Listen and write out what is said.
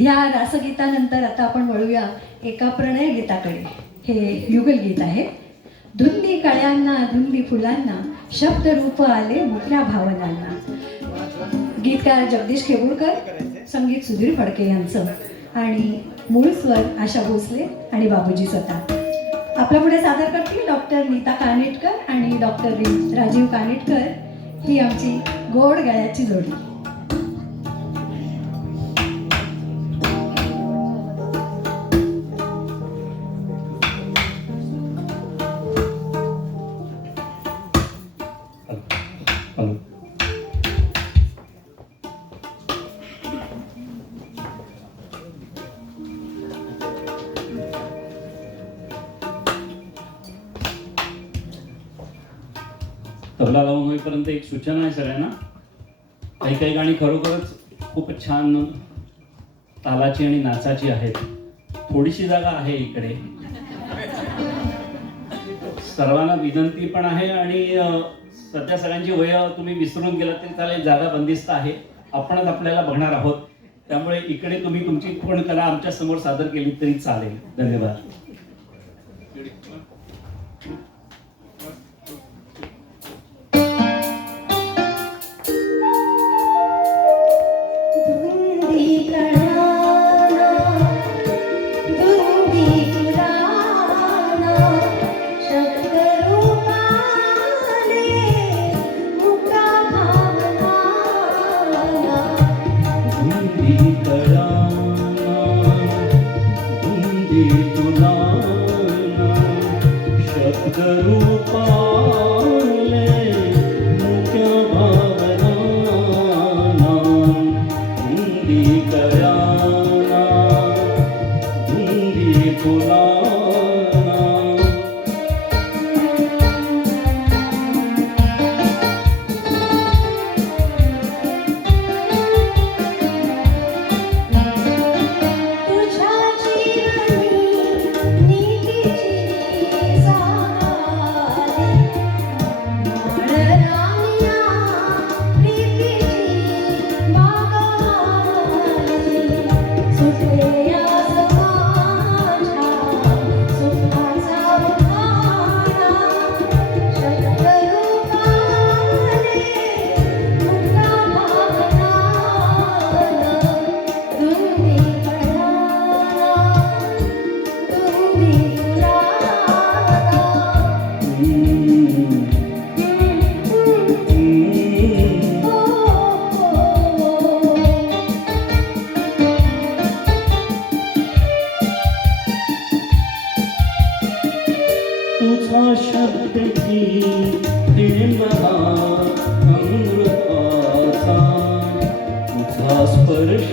या रासगीतानंतर आता आपण वळूया एका प्रणय गीताकडे. हे युगल गीत आहे. धुंदी कळ्यांना धुंदी फुलांना शब्द रूप आले मोठ्या भावनांना. गीतकार जगदीश खेबुडकर, संगीत सुधीर फडके यांचं आणि मूळ स्वर आशा भोसले आणि बाबूजी स्वतः. आपल्या पुढे सादर करतील डॉक्टर नीता कानिटकर आणि डॉक्टर राजीव कानिटकर. ही आमची गोड गळ्याची जोडी. तबला लावून होईपर्यंत एक सूचना आहे सगळ्यांना. काही काही गाणी खरोखरच खूप छान तालाची आणि नाचाची आहेत. थोडीशी जागा आहे इकडे. सर्वांना विनंती पण आहे आणि सध्या सगळ्यांची वय तुम्ही विसरून गेलात तरी चालेल. जागा बंदिस्त आहे. आपणच आपल्याला बघणार आहोत. त्यामुळे इकडे तुम्ही तुमची पण कला आमच्या समोर सादर केली तरी चालेल. धन्यवाद. स्पर्श